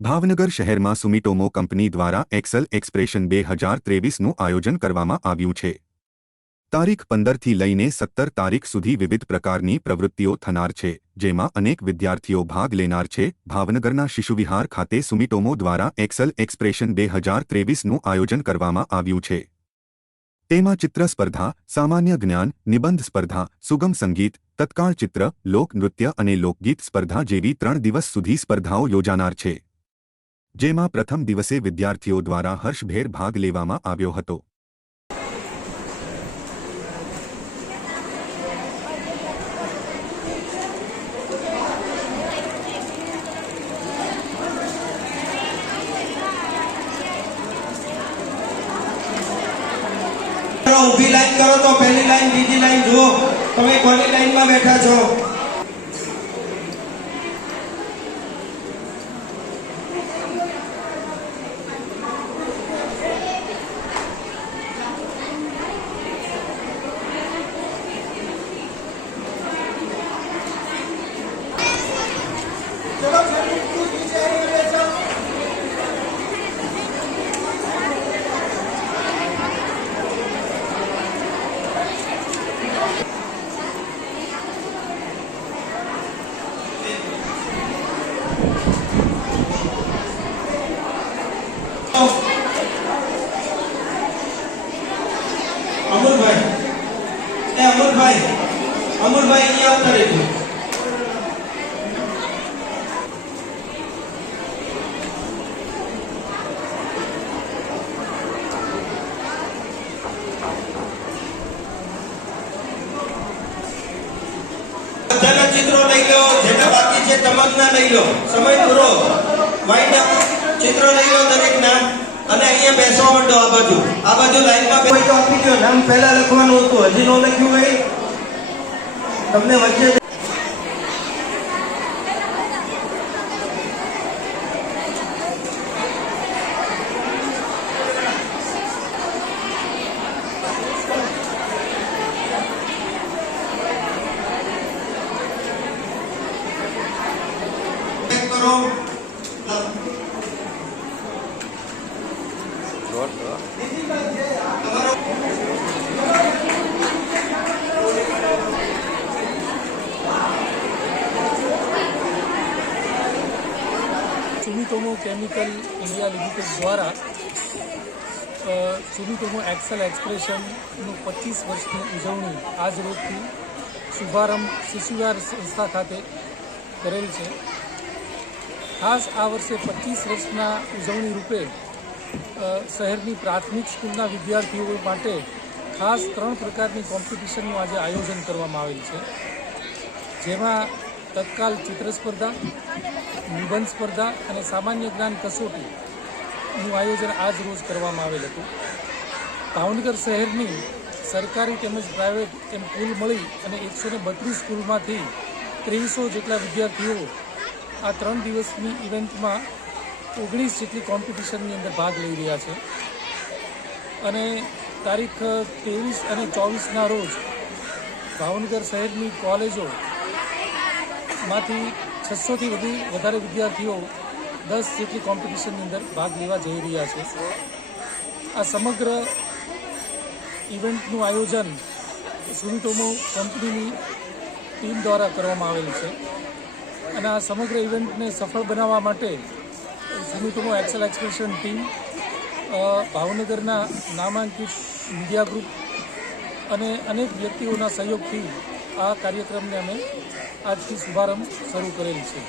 ભાવનગર શહેરમાં સુમિટોમો કંપની દ્વારા Excel expression 2023નું આયોજન કરવામાં આવ્યું છે। તારીખ 15થી લઈને 17 તારીખ સુધી વિવિધ પ્રકારની પ્રવૃત્તિઓ થનાર છે, જેમાં અનેક વિદ્યાર્થીઓ ભાગ લેનાર છે। ભાવનગરના શિશુવિહાર ખાતે સુમિટોમો દ્વારા એક્સેલ એક્સપ્રેશન 2023નું આયોજન કરવામાં આવ્યું છે। તેમાં ચિત્ર સ્પર્ધા, સામાન્ય જ્ઞાન, નિબંધ સ્પર્ધા, સુગમ સંગીત, તત્કાળ ચિત્ર, લોકનૃત્ય અને લોકગીત સ્પર્ધા જેવી 3 દિવસ સુધી સ્પર્ધાઓ યોજાનાર છે, જેમાં પ્રથમ દિવસે વિદ્યાર્થીઓ દ્વારા હર્ષભેર ભાગ લેવામાં આવ્યો હતો। ઊભી લાઈન કરો તો પહેલી લાઈન બીજી લાઈન જુઓ તમે કોની લાઈનમાં બેઠા છો। અમરભાઈ અહીંયા આવતા રહેજો। બધાના ચિત્રો લઈ લો, જેના બાકી છે તમામના લઈ લો, સમય પૂરો વાઈટ ચિત્ર લઈ લો દરેકના અને અહીંયા બેસવા માંડો। આ બાજુ લાઈનમાં કોઈ તો આપી દો, નામ પહેલા લખવાનું હતું, હજી નો લખ્યું હોય તમને વચ્ચે કરો। સુમિટોમો કેમિકલ ઇન્ડિયા લિમિટેડ દ્વારા સુમિટોમો એક્સેલ એક્સપ્રેશનનું 25 વર્ષની ઉજવણી આજ રોજથી શુભારંભ શિશુવિહાર સંસ્થા ખાતે કરેલ છે। ખાસ આ વર્ષે 25 વર્ષના ઉજવણી રૂપે શહેરની પ્રાથમિક સ્કૂલના વિદ્યાર્થીઓ માટે ખાસ 3 પ્રકારની કોમ્પિટિશનનું આજે આયોજન કરવામાં આવેલ છે, જેમાં તત્કાલ ચિત્ર સ્પર્ધા, નિબંધ સ્પર્ધા અને સામાન્ય જ્ઞાન કસોટીનું આયોજન આજ રોજ કરવામાં આવેલ હતું। ભાવનગર શહેરની સરકારી તેમજ પ્રાઇવેટ એમ કુલ મળી અને 132 સ્કૂલમાંથી 2300 જેટલા વિદ્યાર્થીઓ આ 3 દિવસની ઇવેન્ટમાં 19 જેટલી કોમ્પિટિશનની અંદર ભાગ લઈ રહ્યા છે અને તારીખ 23 અને 24ના રોજ ભાવનગર શહેરની કોલેજોમાંથી 600થી વધારે વિદ્યાર્થીઓ 10 જેટલી કોમ્પિટિશનની અંદર ભાગ લેવા જઈ રહ્યા છે। આ સમગ્ર ઇવેન્ટનું આયોજન સુમિટોમો કંપનીની ટીમ દ્વારા કરવામાં આવેલ છે અને આ સમગ્ર ઇવેન્ટને સફળ બનાવવા માટે સુમિટોમો એક્સેલ એક્સપ્રેશન ટીમ, ભાવનગરના નામાંકિત મીડિયા ગ્રુપ અને અનેક વ્યક્તિઓના સહયોગથી આ કાર્યક્રમને અમે આજથી શુભારંભ શરૂ કરેલ છે।